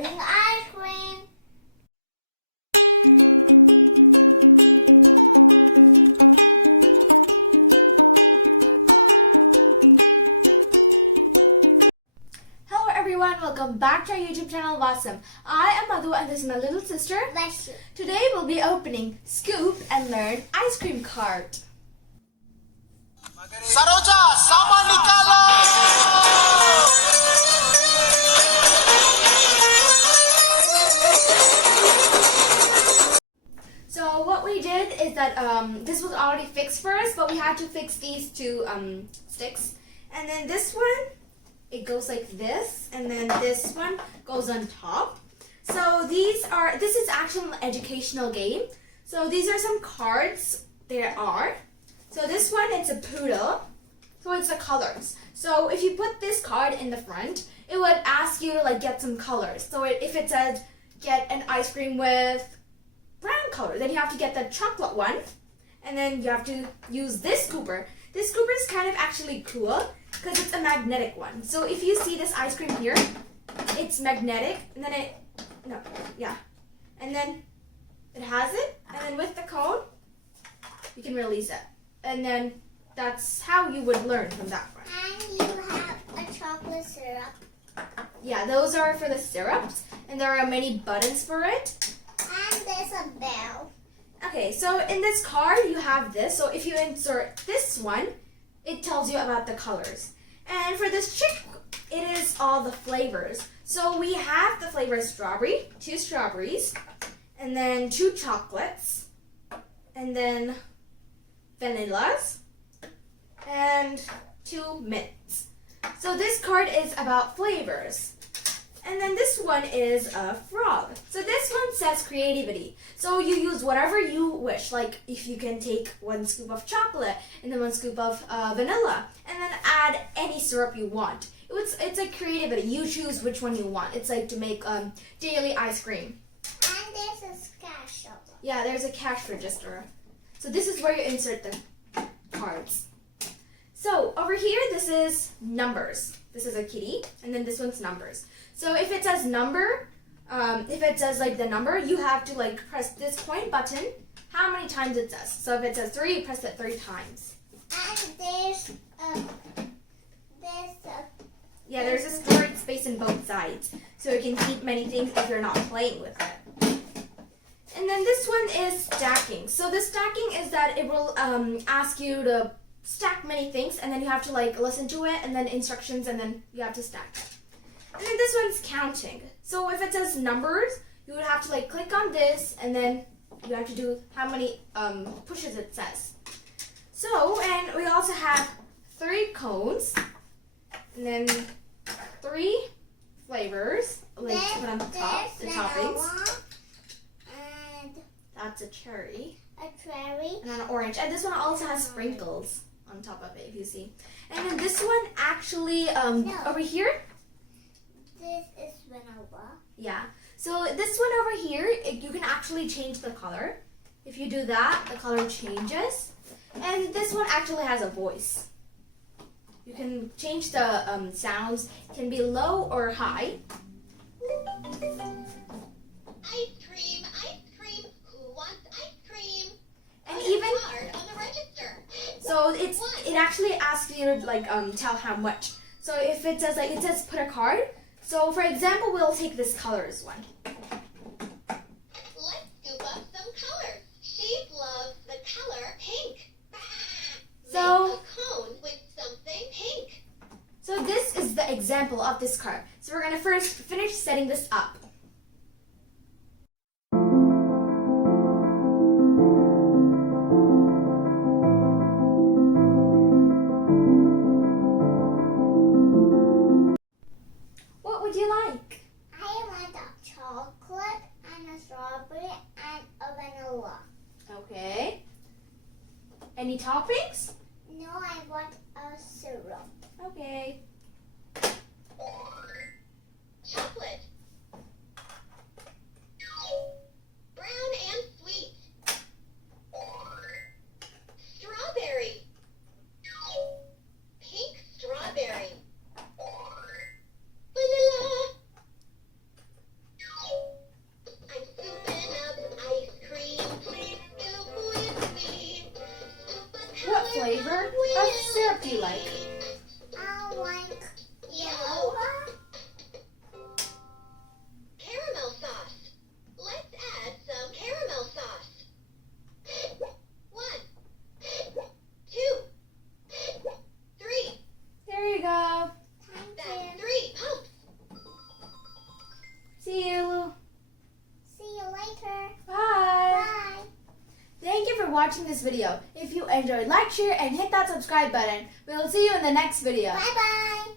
pudding ice cream. Hello everyone, welcome back to our YouTube channel Wasam. I am Madhu and this is my little sister. Bless you. Today we'll be opening Scoop and Learn Ice Cream Cart. Saroja, saman nikalo! So what we did is that this was already fixed for us, but we had to fix these two sticks. And then this one, it goes like this, and then this one goes on top. So this is actually an educational game. So these are some cards there are. So this one, it's a poodle. So it's the colors. So if you put this card in the front, it would ask you to like get some colors. So if it says get an ice cream with brown color, then you have to get the chocolate one, and then you have to use this scooper. This scooper is kind of actually cool because it's a magnetic one. So if you see this ice cream here, it's magnetic, and then and then it has it, and then with the cone, you can release it, and then that's how you would learn from that one. And you have a chocolate syrup. Yeah, those are for the syrups, and there are many buttons for it. And there's a bell. Okay, so in this card you have this. So if you insert this one, it tells you about the colors. And for this chick, it is all the flavors. So we have the flavor strawberry, 2 strawberries, and then 2 chocolates, and then vanillas, and 2 mints. So this card is about flavors. And then this one is a frog. So this one says creativity. So you use whatever you wish. Like if you can take 1 scoop of chocolate and then 1 scoop of vanilla, and then add any syrup you want. It's like creativity. You choose which one you want. It's like to make daily ice cream. And there's a cash shovel. Yeah, there's a cash register. So this is where you insert the cards. So over here, this is numbers. This is a kitty, and then this one's numbers. So if it says number, if it says like the number, you have to like press this point button how many times it says. So if it says 3, you press it 3 times. And there's Yeah, there's a storage space in both sides, so you can keep many things if you're not playing with it. And then this one is stacking. So the stacking is that it will ask you to stack many things, and then you have to like listen to it, and then instructions, and then you have to stack it. And then this one's counting. So if it says numbers, you would have to like click on this, and then you have to do how many pushes it says. So, and we also have 3 cones, and then 3 flavors, like to put on the top, the toppings. And That's a cherry. a cherry. And an orange. And this one also has sprinkles on top of it, if you see. And then this one actually, over here, This is vanilla. yeah. So this one over here, you can actually change the color. If you do that, the color changes. And this one actually has a voice. You can change the sounds. It can be low or high. Ice cream, ice cream. Who wants ice cream? And Put a even card on the register. so it actually asks you to like tell how much. So if it says put a card. So for example, we'll take this colors one. Let's scoop up some colors. She loves the color pink. So- Make a cone with something pink. So this is the example of this card. So we're gonna first finish setting this up. What would you like? I want a chocolate and a strawberry and a vanilla. Okay. Any toppings? No, I want a syrup. Okay. Chocolate. Brown and sweet. Strawberry. Pink strawberry. Vanilla. What do you like? I like Yellow. yellow. Caramel sauce. Let's add some caramel sauce. 1, 2, 3. There you go. Thank That's you. 3 pumps. See you. See you later. Bye. Bye. Thank you for watching this video. If you enjoyed, like, share, and hit that subscribe button. We will see you in the next video. Bye bye.